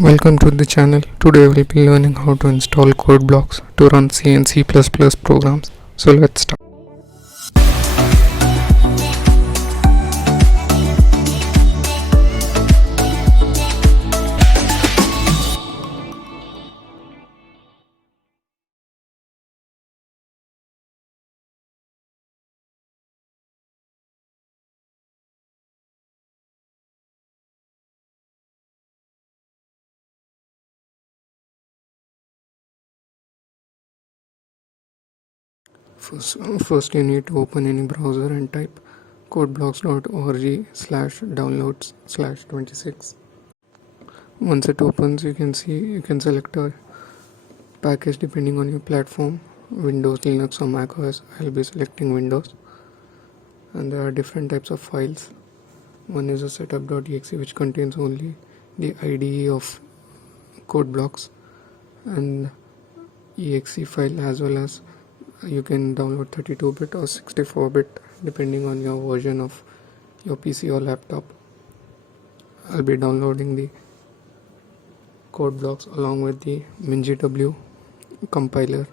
Welcome to the channel. Today we'll be learning how to install CodeBlocks to run C and C++ programs. So let's start. First you need to open any browser and type codeblocks.org/downloads/26. Once it opens, you can select a package depending on your platform, Windows, Linux or Mac OS. I'll be selecting Windows, and there are different types of files. One is a setup.exe, which contains only the IDE of CodeBlocks and exe file, as well as you can download 32-bit or 64-bit depending on your version of your PC or laptop. I'll be downloading the CodeBlocks along with the MinGW compiler.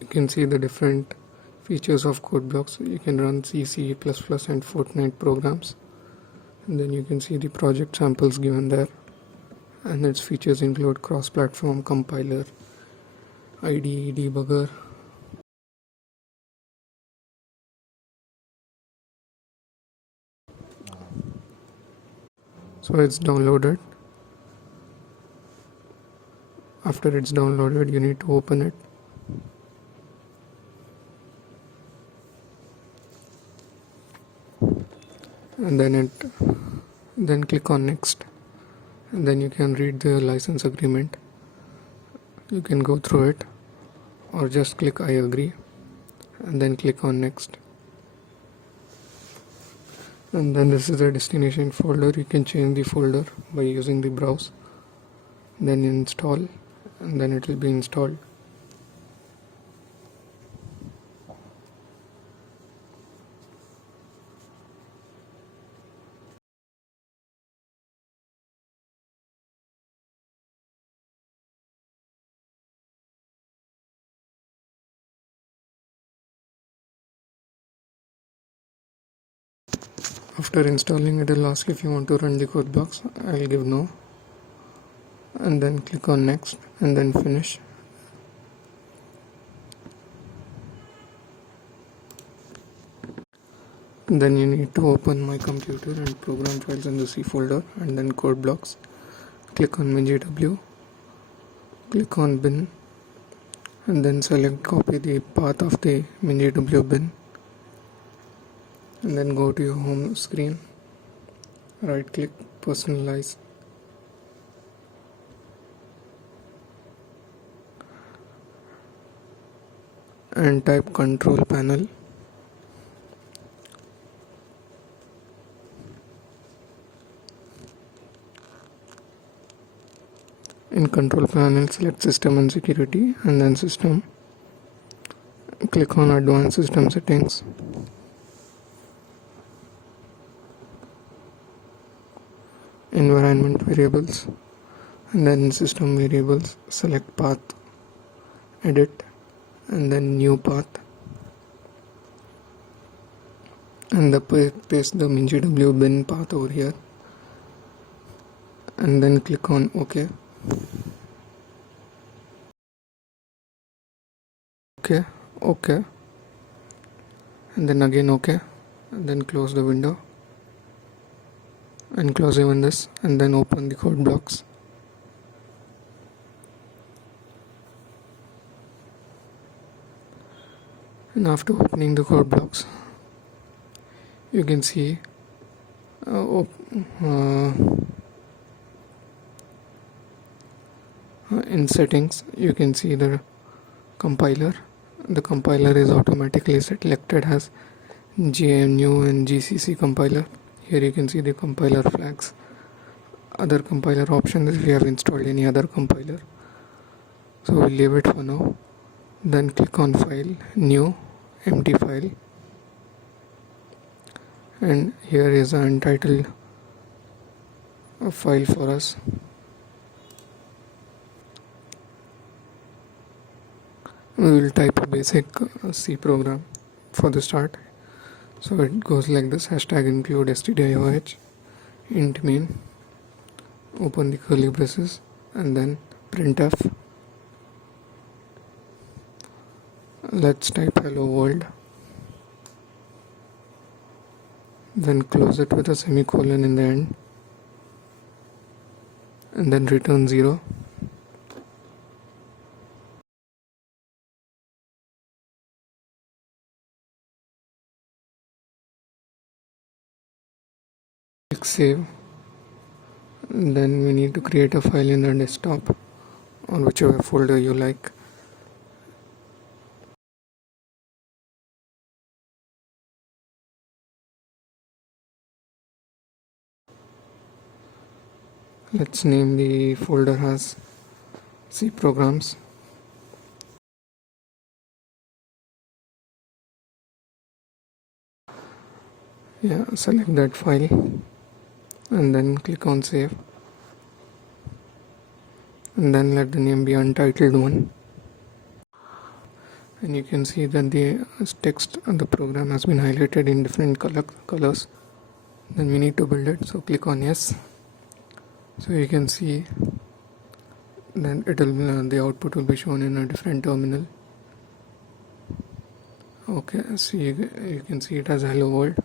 You can see the different features of CodeBlocks. You can run C, C++ and Fortnite programs, and then you can see the project samples given there, and its features include cross-platform compiler, IDE debugger. So it's downloaded. After it's downloaded, you need to open it. And then click on next, and then you can read the license agreement. You can go through it or just click I agree and then click on next. And then this is the destination folder. You can change the folder by using the browse, then install, and then it will be installed. After installing, it will ask if you want to run the CodeBlocks. I'll give no, and then click on next and then finish. Then you need to open my computer and program files in the C folder, and then CodeBlocks. Click on MinGW, click on bin, and then select copy the path of the MinGW bin, and then go to your home screen, right click, personalize, and type control panel. In control panel, select system and security, and then system. Click on advanced system settings. Environment variables, and then system variables, select path, edit, and then new path, and paste the MinGW bin path over here, and then click on OK. OK, and then again OK, and then close the window and close even this, and then open the CodeBlocks. And after opening the CodeBlocks, you can see in settings you can see the compiler. The compiler is automatically selected as GNU and GCC compiler. Here you can see the compiler flags. Other compiler options if you have installed any other compiler. So we'll leave it for now. Then click on file, new, empty file, and here is an untitled a file for us. We will type a basic C program for the start. So it goes like this: hashtag include stdioh int main, open the curly braces, and then printf. Let's type hello world, then close it with a semicolon in the end, and then return 0. Click save. And then we need to create a file in the desktop or whichever folder you like. Let's name the folder as C programs. Select that file and then click on save, and then let the name be untitled one. And you can see that the text on the program has been highlighted in different colors. Then we need to build it, so click on yes. So you can see then the output will be shown in a different terminal. Okay, so you can see it as hello world.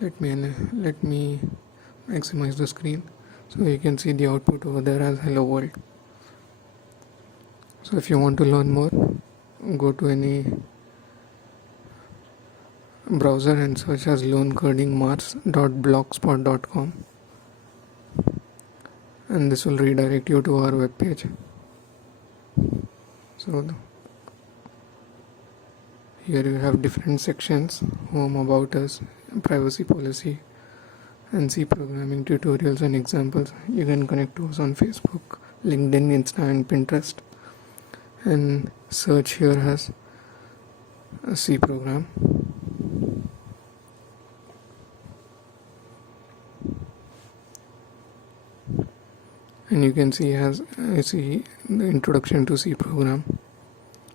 Let me maximize the screen, so you can see the output over there as hello world. So if you want to learn more, go to any browser and search as learncodingmars.blogspot.com, and this will redirect you to our webpage. So here you have different sections: home, about us, privacy policy, and C programming tutorials and examples. You can connect to us on Facebook, LinkedIn, Insta, and Pinterest, and search here as a C program. And you can see the introduction to C program.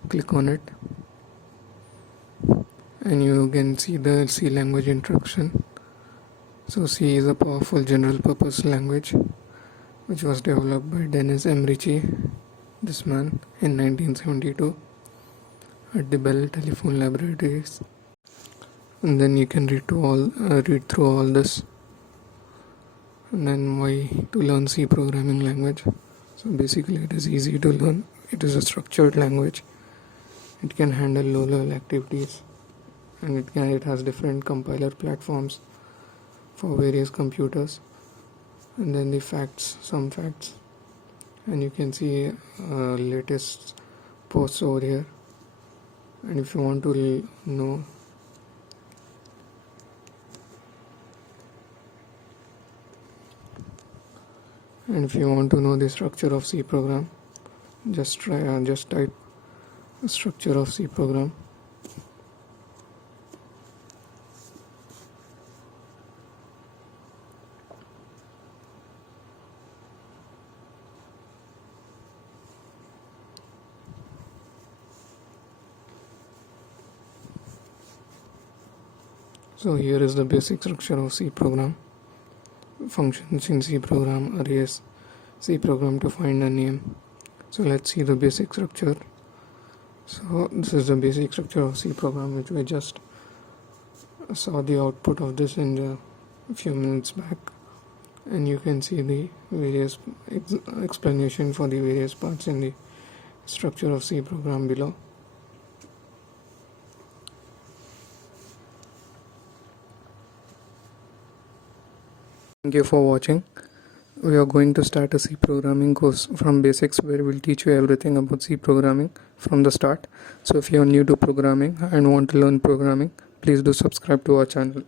Click on it, and you can see the C language introduction. So C is a powerful general purpose language which was developed by Dennis M. Ritchie, this man, in 1972 at the Bell Telephone Laboratories. And then you can read through all this. And then why to learn C programming language? So basically it is easy to learn. It is a structured language. It can handle low-level activities, and it has different compiler platforms for various computers. And then some facts, and you can see latest posts over here. And if you want to know the structure of C program, just type structure of C program. So here is the basic structure of C program. Functions in C program, arrays, C program to find a name. So let's see the basic structure. So this is the basic structure of C program, which we just saw the output of this in a few minutes back. And you can see the various explanation for the various parts in the structure of C program below. Thank you for watching. We are going to start a C programming course from basics, where we'll teach you everything about C programming from the start. So if you are new to programming and want to learn programming, please do subscribe to our channel.